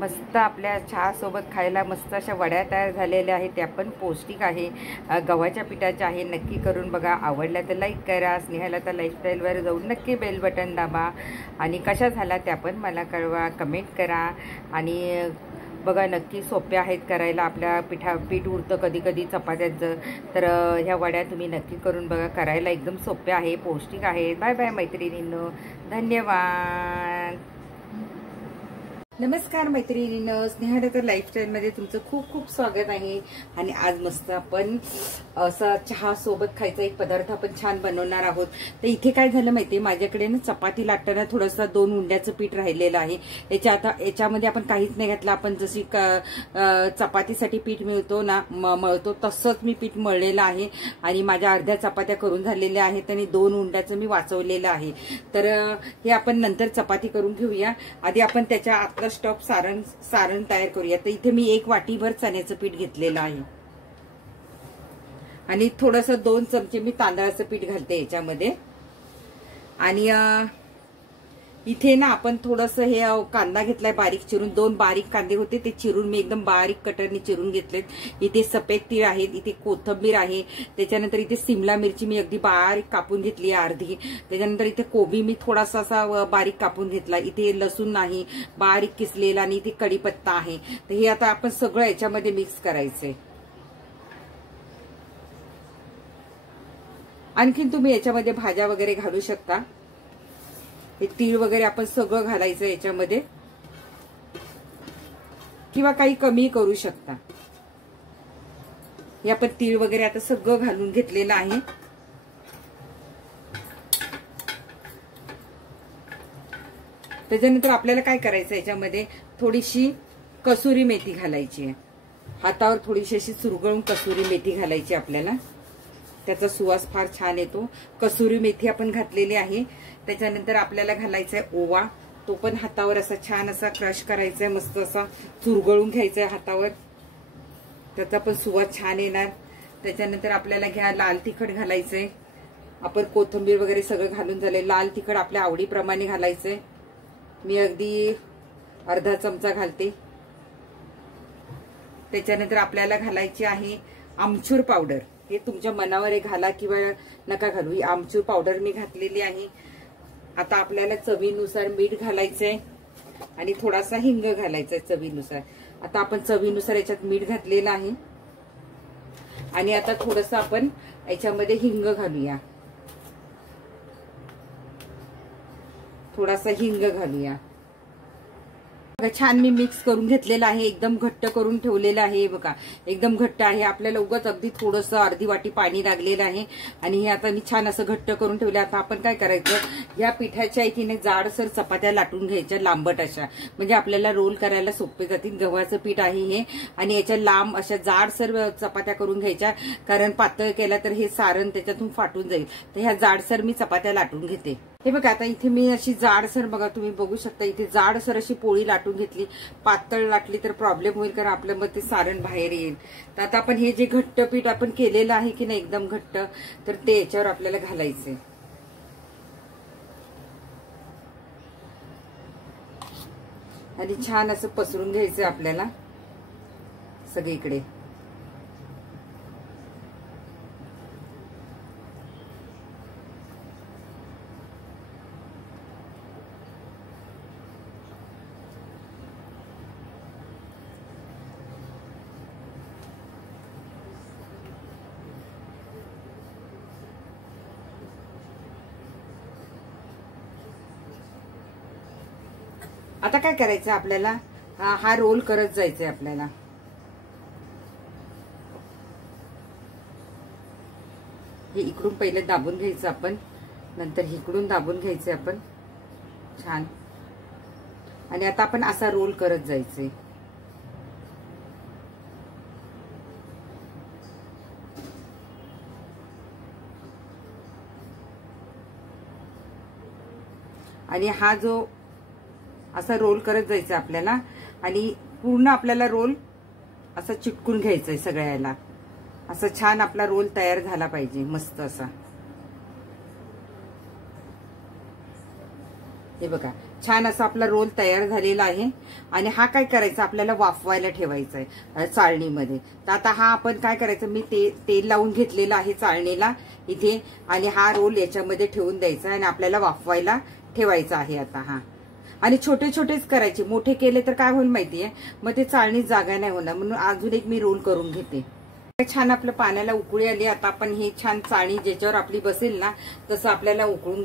मस्त आपल्या चहा सोबत खायला मस्त अशा वड्या तयार झालेल्या आहेत. त्या पण पौष्टिक आहे, गव्हाच्या पिठाच्या आहे. नक्की करून बघा. आवडल्या तर लाईक करा. स्नेहाला तर लाईफस्टाईलवर जाऊन नक्की बेल बटन दाबा आणि कशा झाला त्या पण मला कळवा, कमेंट करा. आणि बघा नक्की सोप्या आहेत करायला. आपल्या पीठ उरतं कधी कधी चपात्यांचं, तर ह्या वड्या तुम्ही नक्की करून बघा. करायला एकदम सोप्या आहे, पौष्टिक आहेत. बाय बाय मैत्रिणींनो, धन्यवाद. नमस्कार मैत्रिणींनो, स्नेहा लाईफस्टाईलमध्ये तुमचं खूप खूप स्वागत आहे. आणि आज मस्त आपण असा चहा सोबत खायचा एक पदार्थ आपण छान बनवणार आहोत. तर इथे काय झालं माहितीये, माझ्याकडे ना चपाती लाटताना थोडंसं 2 उंड्याचं पीठ राहिलेलं आहे. याच्यामध्ये आपण काहीच नाही घातलं. आपण जशी चपातीसाठी पीठ मिळतो ना, मळतो तसंच मी पीठ मळलेलं आहे. आणि माझ्या अर्ध्या चपात्या करून झालेल्या आहेत आणि 2 उंड्याचं मी वाचवलेलं आहे. तर हे आपण नंतर चपाती करून घेऊया. आधी आपण त्याच्या आतलं स्टफ सारण तयार करूया. तर इथे मी 1 वाटीभर चण्याचं पीठ घेतलेलं आहे आणि थोडंसं 2 चमचे मी तांदळाचं पीठ घालते याच्यामध्ये. आणि इथे ना आपण थोडंसं हे कांदा घेतलाय बारीक चिरून. 2 बारीक कांदे होते ते चिरून मी एकदम बारीक कटरनी चिरून घेतलेत. इथे सफेद तीळ आहेत, इथे कोथिंबीर आहे, त्याच्यानंतर इथे सिमला मिरची मी अगदी बारीक कापून घेतली अर्धी. त्याच्यानंतर इथे कोबी मी थोडासा असा बारीक कापून घेतला. इथे लसूण नाही, बारीक किसलेला, आणि इथे कढीपत्ता आहे. तर हे आता आपण सगळं याच्यामध्ये मिक्स करायचंय. आणखीन तुम्ही याच्यामध्ये भाज्या वगैरे घालू शकता. हे तीळ वगैरे आपण सगळं घालायचं याच्यामध्ये, किंवा काही कमी करू शकता. हे आपण तीळ वगैरे आता सगळं घालून घेतलेलं आहे. त्याच्यानंतर आपल्याला काय करायचं, याच्यामध्ये थोडीशी कसुरी मेथी घालायची आहे. हातावर थोडीशी अशी चुरगळून कसुरी मेथी घालायची आपल्याला. त्याचा सुवास फार छान येतो. कसुरी मेथी आपण घातलेली आहे. त्याच्यानंतर आपल्याला घालायचा आहे ओवा. तो पण हातावर असा छान असा क्रश करायचा आहे, मस्त असा चुरगळून घ्यायचा आहे हातावर. त्याचा पण सुवास छान येणार. त्याच्यानंतर आपल्याला लाल तिखट घालायचंय. आपण कोथिंबीर वगैरे सगळं घालून झालंय. लाल तिखट आपल्या आवडीप्रमाणे घालायचंय. मी अगदी अर्धा चमचा घालते. त्याच्यानंतर आपल्याला घालायची आहे आमचूर पावडर. हे तुमच्या मनावर घाला किंवा नका घालू. ही आमचूर पावडर मी घातलेली आहे. आता आपल्याला चवीनुसार मीठ घालायचंय आणि थोडासा हिंग घालायचा चवीनुसार. आता आपण चवीनुसार याच्यात मीठ घातलेलं आहे. आणि आता थोडंसं आपण याच्यामध्ये हिंग घालूया. थोडासा हिंग घालूया. छान मी मिक्स करून घेतलेलं आहे. एकदम घट्ट करून ठेवलेलं आहे. बघा एकदम घट्ट आहे. आपल्याला उगाच अगदी थोडंसं अर्धी वाटी पाणी लागलेलं आहे. आणि हे आता मी छान असं घट्ट करून ठेवलं. आता आपण काय करायचं, या पिठाच्या इथे जाडसर चपात्या लाटून घ्यायच्या लांबट अशा, म्हणजे आपल्याला रोल करायला सोपे जातील. गव्हाचं पीठ आहे हे. आणि याच्या लांब अशा जाडसर चपात्या करून घ्यायच्या, कारण पातळ केला तर हे सारण त्याच्यातून फाटून जाईल. तर ह्या जाडसर मी चपात्या लाटून घेते. हे बघा आता इथे मी अशी जाडसर, बघा तुम्ही बघू शकता, इथे जाडसर अशी पोळी लाटून घेतली. पातळ लाटली तर प्रॉब्लेम होईल, कारण आपल्या मध्ये सारण बाहेर येईल. तर आता आपण हे जे घट्ट पीठ आपण केलेलं आहे की नाही एकदम घट्ट, तर ते याच्यावर आपल्याला घालायचंय. आणि छान असं पसरून घ्यायचं आपल्याला सगळीकडे. आता काय करायचं आपल्याला, हा रोल करत जायचंय आपल्याला. हे इकडून पहिले दाबून घ्यायचं आपण, नंतर इकडून दाबून घ्यायचं आपण छान. आणि आता आपण असा रोल करत जायचंय. आणि हा जो असा रोल करत जायचा आपल्याला, आणि पूर्ण आपल्याला रोल असा चिटकून घ्यायचंय सगळ्याला. असं छान आपला रोल तयार झाला पाहिजे मस्त असा. हे बघा छान असा आपला रोल तयार झालेला आहे. आणि हा काय करायचा आपल्याला वाफवायला ठेवायचा आहे चाळणीमध्ये. तर आता हा आपण काय करायचं, मी तेल लावून घेतलेलं आहे चाळणीला इथे, आणि हा रोल याच्यामध्ये ठेवून द्यायचा आणि आपल्याला वाफवायला ठेवायचा आहे आता हा. आणि छोटे छोटेच करायचे, मोठे केले तर काय होईल माहितीये, मग ते चाळणीत जागा नाही होणार. म्हणून अजून एक मी रोल करून घेते. छान आपलं पाण्याला उकळी आली. आता आपण ही छान चाळणी ज्याच्यावर आपली बसेल ना तसं आपल्याला उकळून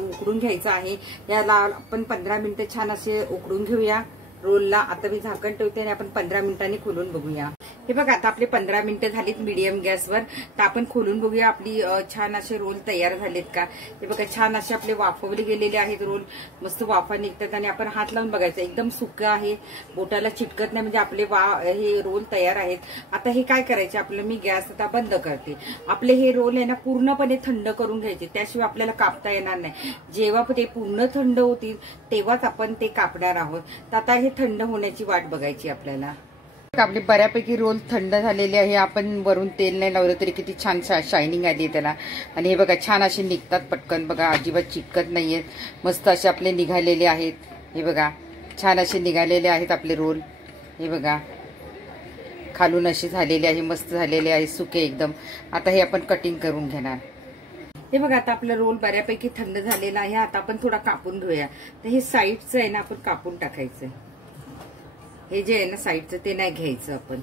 उकडून घ्यायचं आहे. याला आपण 15 मिनिटं छान असे उकडून घेऊया रोलला. आता मी झाकण ठेवते आणि आपण 15 मिनिटांनी खोलून बघूया. हे बघा आता आपले 15 मिनिटं झालीत मीडियम गॅसवर. तर आपण खोलून बघूया आपली छान असे रोल तयार झालेत का. हे बघा छान असे आपले वाफवले गेलेले आहेत रोल, मस्त वाफा निघतात. आणि आपण हात लावून बघायचं, एकदम सुकं आहे, बोटाला चिटकत नाही, म्हणजे आपले हे रोल तयार आहेत. आता हे काय करायचे आपलं, मी गॅस आता बंद करते. आपले हे रोल आहे ना पूर्णपणे थंड करून घ्यायचे, त्याशिवाय आपल्याला कापता येणार नाही. जेव्हा ते पूर्ण थंड होतील तेव्हाच आपण ते कापणार आहोत. तर आता हे थंड होण्याची वाट बघायची आपल्याला. आपले बऱ्यापैकी रोल थंड झालेले आहे. आपण वरून तेल नाही लावलं तरी किती छान शायनिंग आली आहे त्याला. आणि हे बघा छान असे निघतात पटकन, बघा अजिबात चिटकत नाहीयेत, मस्त असे आपले निघालेले आहेत. हे बघा छान असे निघालेले आहेत आपले रोल. हे बघा खालून असे झालेले आहे, मस्त झालेले आहे, सुके एकदम. आता हे आपण कटिंग करून घेणार. हे बघा आता आपलं रोल बऱ्यापैकी थंड झालेला आहे. आता आपण थोडा कापून घेऊया. तर हे साईडचं आहे ना आपण कापून टाकायचं. हे जे आहे ना साईडचं ते नाही घ्यायचं आपण.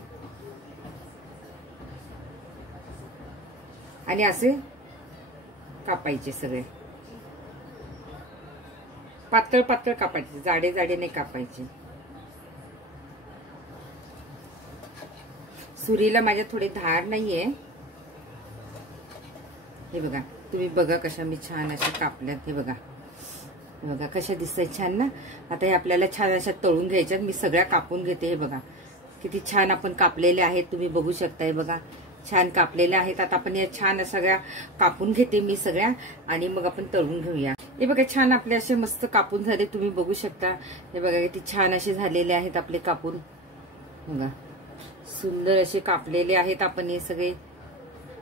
आणि असे कापायचे सगळे, पातळ पातळ कापायचे, जाडे जाडे नाही कापायचे. सुरीला माझ्या थोडी धार नाहीये. हे बघा तुम्ही बघा कशा मी छान अशा कापल्यात. हे बघा बघा कशा दिसतात छान ना. आता हे आपल्याला छान अशा तळून घ्यायच्यात. मी सगळ्या कापून घेते. हे बघा किती छान आपण कापलेले आहेत, तुम्ही बघू शकता. हे बघा छान कापलेले आहेत. आता आपण या छान सगळ्या कापून घेते मी सगळ्या, आणि मग आपण तळून घेऊया. हे बघा छान आपले असे मस्त कापून झाले, तुम्ही बघू शकता. हे बघा किती छान असे झालेले आहेत आपले कापून. बघा सुंदर असे कापलेले आहेत आपण हे सगळे.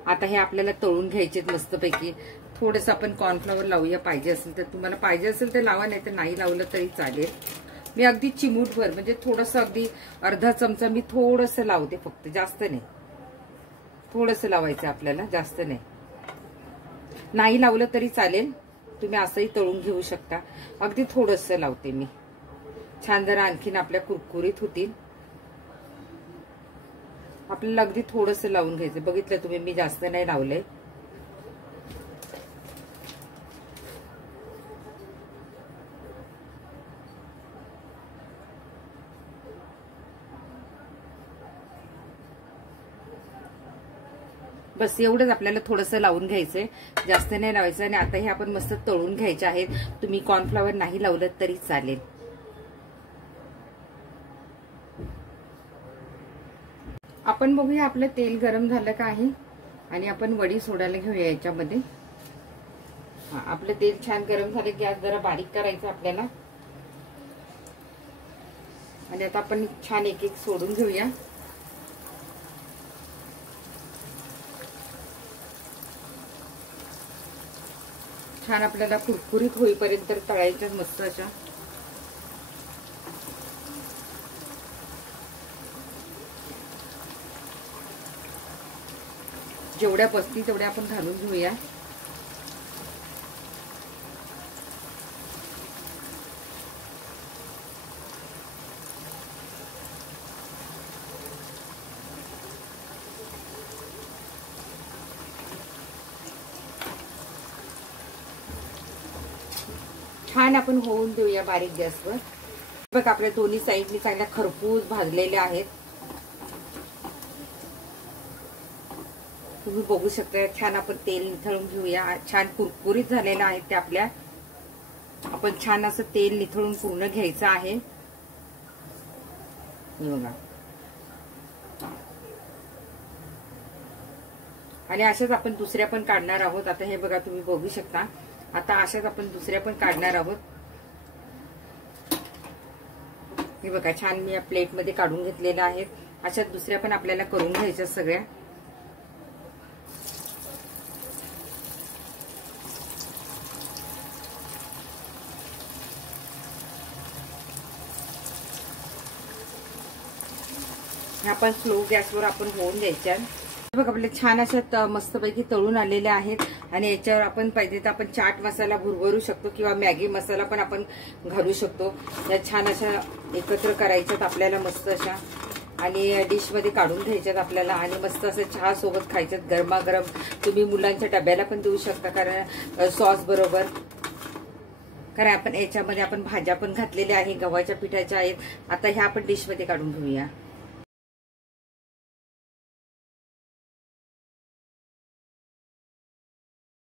आता हे आपल्याला तळून घ्यायचे मस्तपैकी. थोडंसं आपण कॉर्नफ्लॉवर लावूया, पाहिजे असेल तर. तुम्हाला पाहिजे असेल तर लावा, नाही तर नाही लावलं तरी चालेल. मी अगदी चिमूटभर, म्हणजे थोडंसं अगदी अर्धा चमचा मी थोडंसं लावते फक्त, जास्त नाही. थोडंसं लावायचं आपल्याला, जास्त नाही. नाही लावलं तरी चालेल, तुम्ही असंही तळून घेऊ शकता. अगदी थोडंसं लावते मी, छान जरा आणखीन आपल्या कुरकुरीत होतील. आपल्याला अगदी थोडंसं लावून घ्यायचं. बघितलं तुम्ही, मी जास्त नाही लावलंय. बस एवढंच आपल्याला थोडंसं लावून घ्यायचंय, जास्त नाही लावायचं. आणि आता हे आपण मस्त तळून घ्यायचे आहेत. तुम्ही कॉर्नफ्लॉवर नाही लावलं तरी चालेल. आपण बघूया आपलं तेल गरम झालं का आहे, आणि आपण वडी सोडायला घेऊया याच्यामध्ये. आपलं तेल छान गरम झालं, गॅस जरा बारीक करायचं आपल्याला. आणि आता आपण छान एक एक सोडून घेऊया. छान आपल्याला कुरकुरीत होईपर्यंत तळायचं मस्त अशा. जेवढ्या बसतील तेवढ्या आपण घालून घेऊया. छान आपण होऊन देऊया बारीक गॅसवर. बघ आपल्या दोन्ही साईडनी चांगल्या खरपूस भाजलेल्या आहेत, तुम्ही बघू शकता. छान आपण तेल निथळून घेऊया. छान कुरकुरीत झालेल्या आहेत त्या आपल्या. आपण छान असं तेल निथळून पूर्ण घ्यायचं आहे. बघा, आणि अशाच आपण दुसऱ्या पण काढणार आहोत. आता हे बघा तुम्ही बघू शकता. आता अशाच आपण दुसऱ्या पण काढणार आहोत. हे बघा छान मी या प्लेटमध्ये काढून घेतलेल्या आहेत. अशाच दुसऱ्या पण आपल्याला करून घ्यायच्या सगळ्या. ह्या पण स्लो गॅसवर आपण होऊन द्यायच्या. बघा आपले छान अशा मस्तपैकी तळून आलेल्या आहेत. आणि याच्यावर आपण पाहिजे तर आपण चाट मसाला भुरभरू शकतो किंवा मॅगी मसाला पण आपण घालू शकतो. या छान अशा एकत्र करायच्यात आपल्याला मस्त अशा आणि डिश मध्ये काढून घ्यायच्यात आपल्याला आणि मस्त असं चहा सोबत खायच्यात गरमागरम. तुम्ही मुलांच्या डब्याला पण देऊ शकता कारण सॉस बरोबर. कारण आपण याच्यामध्ये आपण भाज्या पण घातलेल्या आहे, गव्हाच्या पिठाच्या आहेत. आता ह्या आपण डिश मध्ये काढून घेऊया.